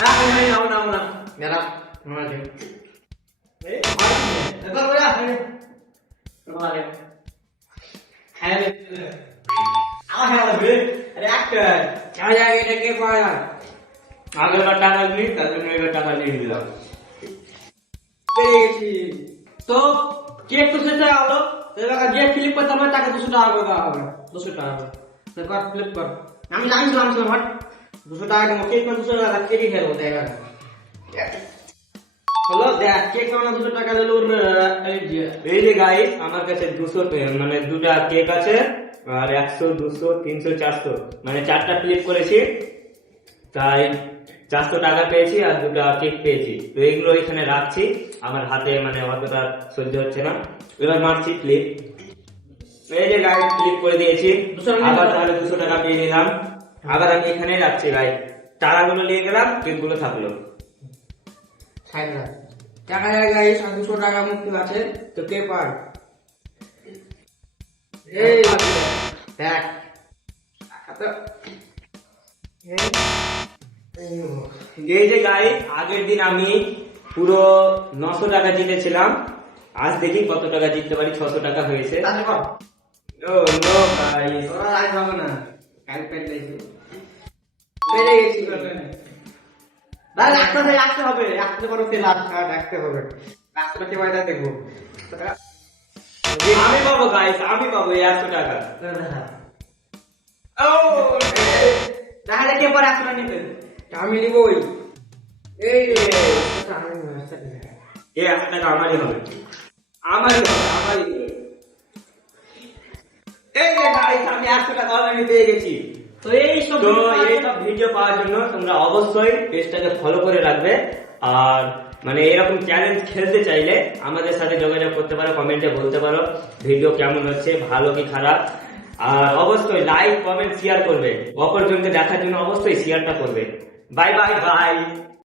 নাও নাও না মেরা তোমার দে এবার বড়া তোমার হ্যাঁ হ্যাঁ अरे एक्टर क्या जाएगा এটা কে পায় আগে টাকা দিই তাহলে এবার টাকা দিয়ে দিলাম পেয়ে গেছি তো কেক তো শেষ হয়ে গেল এবার যে ক্লিপ করতে হবে তাকে 200 টাকা করে দেওয়া হবে 200 টাকা করে তো কর ক্লিপ কর আমি জানিছিলাম হট 200 টাকা দেবো কেক 200 টাকা কেটে খেলবো দেখা হলো দেখ কেক মানে 200 টাকা দিল ওর এই যে গাইস আমার কাছে 200 মানে দুটা কেক আছে আর 100 200 300 400 মানে চারটা ফ্লিপ করেছি তাই 400 টাকা পেয়েছি আর দুটা কেক পেয়েছি তো এগুলো এখানে রাখছি আমার হাতে মানে অতটা সহ্য হচ্ছে না এবার মারছি ফ্লিপ এই যে গাইস ফ্লিপ করে দিয়েছি আবার তাহলে 200 টাকা পেয়ে নিলাম আবার আমি এখানে রাখছি গাইস টাকাগুলো নিয়ে গেলাম কেকগুলো থাকলো টাকা জায়গায় 200 টাকা মুক্তি আছে তো কে পায় এই দেখ তো এই যে গাইস আগের দিন আমি পুরো 900 টাকা জিতেছিলাম আজ দেখি কত টাকা জিততে পারি 600 টাকা হয়েছে তাহলে কর ও নো গাইস তোরা রাজ হবে না কাল পেট লাইছি পেরে গেছি দাদা রাখতে হবে রাখতে পারো ফেল রাখতে হবে রাখতে কে বাইরে দেখবো আমি পাবো গাইস আমি পাবো 100 টাকা ও তাহলে কে পরে আসলে নিবে আমি নিবই এই রে এই 100 টাকা আমারই হবে আমারই এই যে গাইস আমি 100 টাকা অলরেডি পেয়ে গেছি তো এই সব ভিডিও পাওয়ার জন্য তোমরা অবশ্যই পেজটাকে ফলো করে রাখবে আর মানে এরকম চ্যালেঞ্জ খেলতে চাইলে আমাদের সাথে যোগাযোগ করতে পারো কমেন্টে বলতে পারো ভিডিও কেমন হচ্ছে ভালো কি খারাপ আর অবশ্যই লাইক কমেন্ট শেয়ার করবে অপরজনকে দেখার জন্য অবশ্যই শেয়ারটা করবে বাই বাই বাই